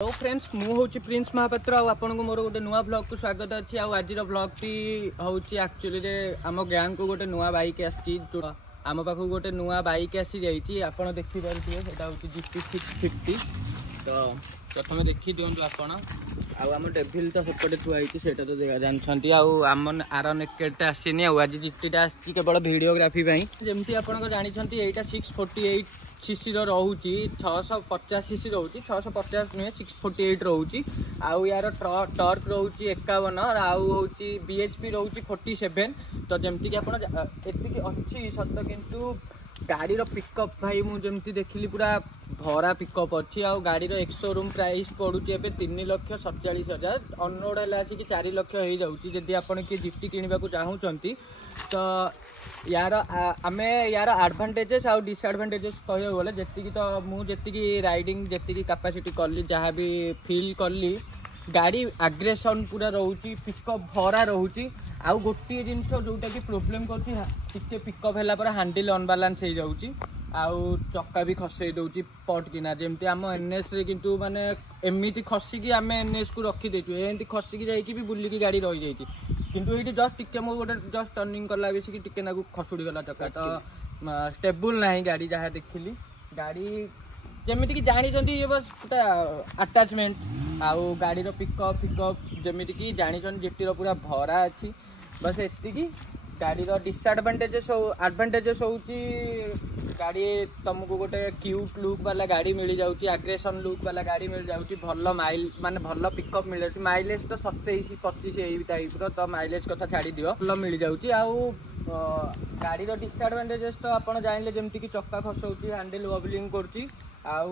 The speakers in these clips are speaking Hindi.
हेलो फ्रेंड्स मु हूँ प्रिंस महापात्र आपन को मोर गोटे नुआ ब्लॉग को स्वागत अच्छी आज ब्लॉग टी हूँ एक्चुअली आम गैंग को गोटे नुआ बाइक आसी आम पाख गोटे नुआ बाइक आसी जाइए आपड़ देखिपे हूँ GT650 तो प्रथम देखी दिंतु आपड़ आम डेभिल तो सेपटे थुआई से तो जानते आम आर नेकेटा आसनी आज GTटा आसी केवल भिडियोग्राफी जमी आप जानते यहाँ 648 सीसी रोचे 650 सीसी रोचे 650 नुहे 648 रोचे आउ यार टर्क रोचे 51 आउ हूँ BHP रोचे 47 तो जमती आप अच्छी सत किंतु गाड़ी पिकअप भाई मुझे देखिली पूरा भरा पिकअप अच्छी आउ गाड़ी एक्सोरूम प्राइस पड़ुची ए 3,47,000 अनरोड है आसिक 4 लाख हो जाऊँगी जदि आपड़ किए GT किणवा चाहूँगी तो यार आम यार एडभांटेजेस आउ डिसएडभांटेजेस कह गले जी तो मुझे राइडिंग जी कैपेसिटी कली जहाँ भी फील कली गाड़ी आग्रेसन पूरा रोचे पिकअप भरा रोचे आउ गोटे जिनस जोटा कि प्रोब्लेम कर पिकअप है हैंडल अनबालांस हो जाऊँगी आउ चक्का भी खसई दौर पट किना जमती आम NS रे किंतु माने एमती खसिकी आम NS को रखीदेचु एमती खसिकी जाइए बुलिकी गाड़ी रही जाइए किंतु ये जस्ट टिके मो गोटे जस्ट टर्निंग कला बेस टिके ना खसुड़ी गला चक्का तो स्टेबल ना गाड़ी जहाँ देखिली गाड़ी जमीती कि जानी ये बस अटैचमेंट आउ गाड़ी पिकअप फिकअप जमीती कि जानी GT पूरा भरा अच्छी बस एति गाड़ी डिसएडभांटेजेस एडभांटेजेस हूँ गाड़ी तुमको गोटे क्यूट लुक वाला गाड़ी मिल जाऊँगी आग्रेसन लुक वाला गाड़ी मिल जाऊँगी भल माइल माने भल पिकअप मिल जाऊँगी माइलेज तो 27-25 यही टाइप तो माइलेज कथा छाड़ी दियो भल मिल जाऊँगी आउ गाड़ी डिसएडभांटेजेस तो आप जानले जमती कि चक्का खसौची हैंडल वबलिंग करुच्ची आउ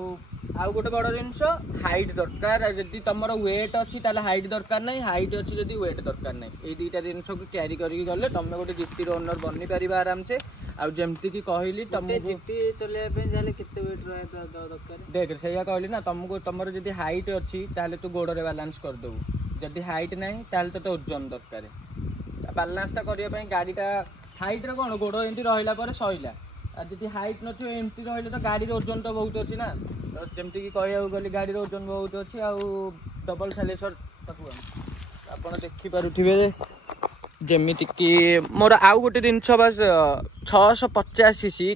गोटे बड़ जिनस हाइट दरकार जदि तुम वेट अच्छी हाइट दरकार ना हाइट अच्छी जदि वेट दरकार ना ये दुईटा जिन को क्यारी करके गले तुम गोटे GT ओनर बनी पार आराम से आउ जमती कि कहली तुम GT चलने केते वेट दरकार देख से कहली ना तुमको तुम जदि हाइट अच्छी तू गोड़े बालांस करदेबू जदि हाइट ना तो ओजन दरकार बालांसटा करने गाड़ीटा हाइट कौन गोड़ एमती रहा सैला जी हाइट नथियो एमती रहिले तो गाड़ी ओजन तो बहुत अच्छी ना तो जमती कि कह गली गाड़ी ओजन बहुत अच्छी आउ डबल साइलेंसर आप देखिपे जमीती कि मोर आउ गोटे जिनस बस 650 सीसी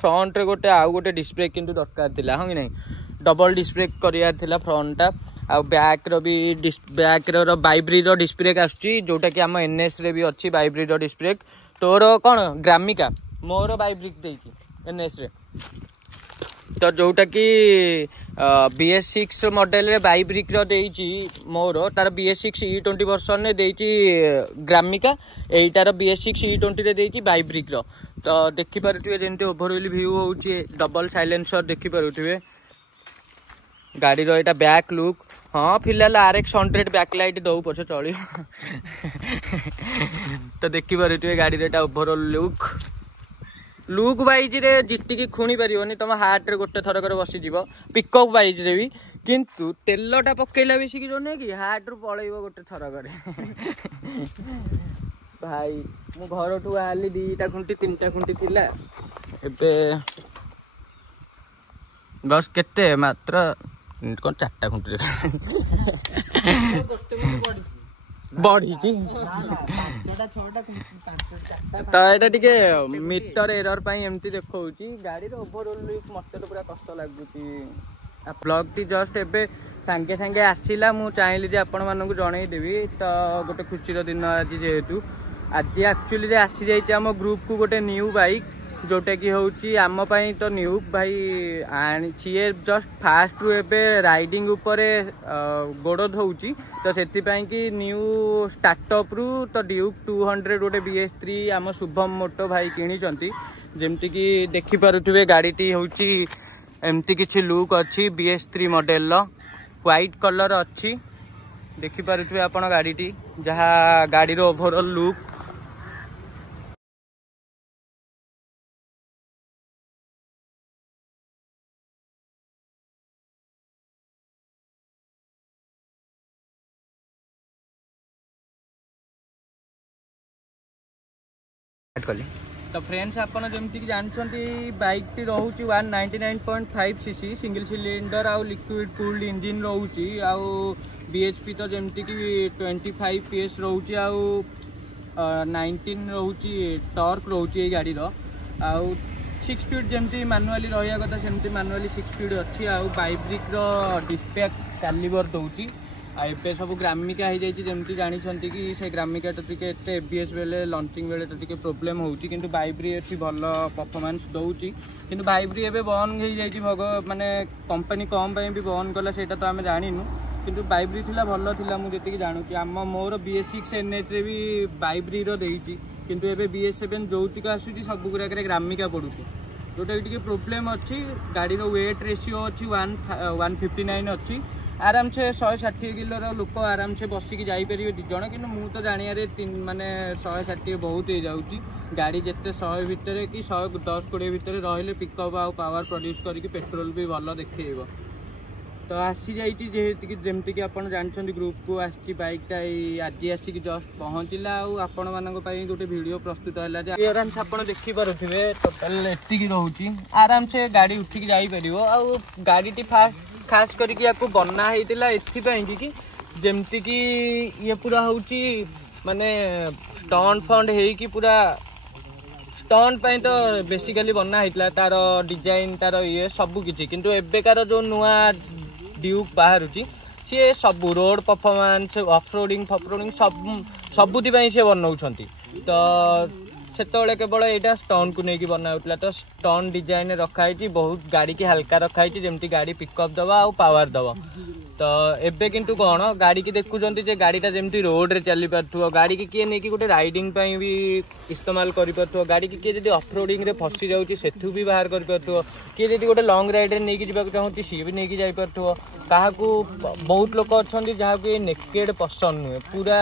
फ्रंट रे गोटे आउ गोटे डिस्प्ले किंतु दरकार थिला हाँ कि नहीं डबल डिस्प्ले करियार थिला फ्रंटटा आउ बैक रो भी बैक रो वाइब्री रो डिस्प्ले आसुची जोटा कि आम NS रे भी अच्छी वाइब्री रो डिस्प्ले तोर कौन ग्रामिका मोर वाइब्रिक देकी NS रे तो जोटा कि BS6 मॉडल रे वाइब्रिक रो देची मोर तार BS6 E20 वर्सन ने देची ग्रामिका एटार BS6 E20 रे देची वाइब्रिक रो तो देखि पारुथिबे जेंते ओवरऑल व्यू होउची डबल साइलेंसर देखि पारुथिबे गाड़ी रो एटा बैक लुक हाँ फिलहाल RX 100 बैकलाइट दौ पछे चली तो देखि पारुथिबे गाड़ी रे एटा ओवरऑल लुक वाइज रे GT की खुणी पारिबनी तुम हार्ट रे गोटे थर कर बसी जीव पिकअप वाइज रे भी किंतु तेलटा पकेला बेसी कि जोने कि हार्ट रु पळैबो गोटे थर करे भाई मु घर ठु आली 2टा खुंटी 3टा खुंटी थिला एबे बस केते मात्र कोन 4टा खुंटी बढ़ी तो ये मीटर एरर एमती देखा गाड़ी ओवरऑल लुक मत तो पूरा कष्ट लगुच ब्लॉग टी जस्ट एबे सांगे सांगे आसला मु चाहिए आपण मानक जनईदेवी तो गोटे खुशी दिन आज जेहेतु आज एक्चुअली आसी जाइए आम ग्रुप को गोटे न्यू बाइक जोटा कि हूँ आम तो न्यू भाई सी जस्ट फास्ट रु एबे राइडिंग उपरे गोड़ धोची तो से कि न्यू स्टार्टअप रु तो ड्यूक 200 गोटे BS3 आम शुभम मोटो भाई किणी जमती कि देखिपे गाड़ी हूँ एमती किसी लुक अच्छी BS3 मॉडल व्हाइट कलर अच्छी देखिपे आपण गाड़ी जहाँ गाड़ी ओवरऑल लुक कली तो फ्रेंड्स आपन जमती जानते बाइक टी रोचे 199.5 सीसी सिंगल सिलिंडर आउ लिक्विड कूल्ड इंजिन रोचे आउ बीएचपी तो जमती कि 25 PS रोचे आउ 19 रोचे टॉर्क रोचे गाड़ी रो आउ 6 स्पीड जमती मैनुअली रहा कथा सेमती मैनुअली 6 स्पीड अच्छी आउ बाइब्रिक रो डिस्पैच कैलिबर दौची आबे सब ग्रामिका हो जाती जानते कि से ग्रामिका तो टे एबीएस बेले लंचिंग बेले तो टे प्रोब्लेम होची किंतु बाइब्री एठी भल परफॉर्मेंस दौची किंतु बाइब्री एबे बंद हो जाती भग माने कंपनी कम पे भी बंद कला सेटा तो आम जानिनु किंतु बाइब्री थिला भल थिला मु जेतिकी जानुची आम मोर BS6 NH रे भी बाइब्री रो देइची किंतु एबे BS7 जौतिक आसुची सब गुराक रे ग्रामिका पडुची जोटा टिके प्रोब्लेम अच्छी गाड़ी रो वेट रेशियो अच्छी 159 अच्छी आराम से 160 किलो लोक आराम से बसिकी जापर दिज कि मुझे जानियारे माने 160 बहुत हो जाऊँगी गाड़ी जिते 100 भितर कि 110-20 भितर रही पिकअप आउ पावर प्रोड्यूस करके पेट्रोल भी भल देखो तो आसी जाती जमती कि आप जानते ग्रुप को आसी बाइकटा आज आसिक जस्ट पहुँचला आपण मान गोटे वीडियो प्रस्तुत है आराम से आप देखिपे टोटाल एतिक रोचे आराम से गाड़ी उठिक जापर आउ गाड़ी फास्ट खास करके या बना होता एपाई कि जमती कि ये पूरा हूँ माने स्टंट फंड हो पूरा स्टंट पाई तो बेसिकली बना होता तार डिजाइन तार ये सब किसी किंतु एबेकार जो नुआ ड्यूक बाहर सी सब रोड परफॉर्मेंस ऑफरोडिंग फफरोडिंग सबुति सी बनाऊँच तो सेतबे केवल यहाँ स्टन को लेकिन बनाऊला तो स्टन डिजाइन रखाई बहुत गाड़ी की हल्का रखाई जमती गाड़ी पिकअप दवा आ पावर दवा तो एबे किंतु कौन गाड़ी की देखुं गाड़ीटा जमती रोड रे चली पार्थो गाड़ी की किए नहीं गोटे राइडिंग भी इस्तेमाल कर पार्थो गाड़ी की किए जब ऑफरोडिंग रे फसी जाऊँगी सेठू भी बाहर कर पार्थो किए जब गोटे लॉन्ग राइड रे नहीं जावाक चाहूँगी सी भी नहीं जाई पार्थो क्या बहुत लोक अच्छा जहाँ नेकेड पसंद नुहे पूरा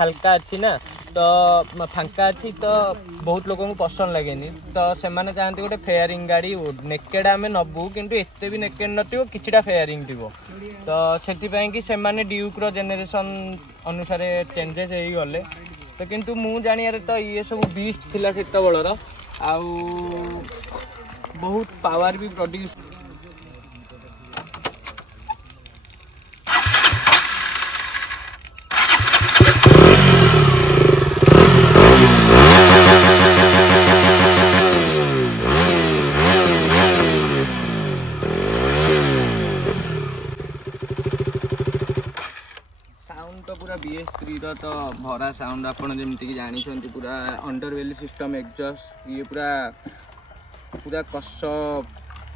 हल्का अच्छी ना तो फांका अच्छी तो बहुत लोक पसंद लगे तो से चाहते गोटे फेयरिंग गाड़ी नेकेड आम नबू किंतु एते भी नेकेड नथिबो किछिटा फेयरिंग थिबो तो सेतिपाई कि से माने ड्यूक रो जेनेरेशन अनुसार चेंजेस हो गले तो किंतु मु जानियारे तो ये सब बीस्ट थिला सेत बळर आउ बहुत पावर भी प्रोड्यूस तो पूरा BS3 रो तो भरा साउंड आपन जेमती कि जानिछंती पूरा अंडरवेली सिस्टम एग्जॉस्ट ये पूरा पूरा कस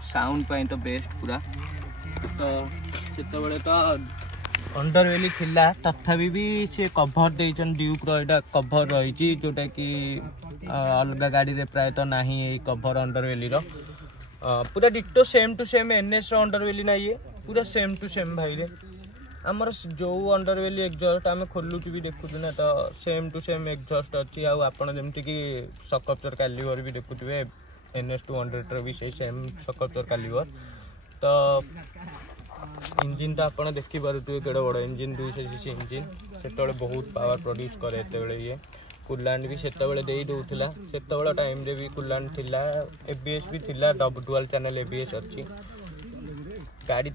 साउंड पाई तो बेस्ट पूरा तो सेतबेले तो अंडरवेली थिला तथापि भी से कभर देइछन ड्यूक रो एटा कभर रही जोटा कि अलग गाड़ी रे प्राय तो नाही ए कभर अंडरवेली रो पूरा ditto same to same NS row underbelly ना ये पूरा सेम टू सेम भाई रे आमर जो अंडरवेली एग्जॉस्ट आम खोलुच भी देखुँ ना तो सेम टू सेम एग्जॉस्ट अच्छी आपड़ जमती कि सकपचर कैलिबर भी देखुए NS 200 भी से सेम सकपचर कैलिबर तो इंजिन तो आप देखिपे केड़े बड़ इंजिन 200cc इंजिन से बहुत पावर प्रोड्यूस करे ये कूलांट भी सेतबेले दे दूला सेतबेले टाइम रे भी कूलांट थिला ABS भी थिला डुअल चैनल ABS अच्छी गाड़ी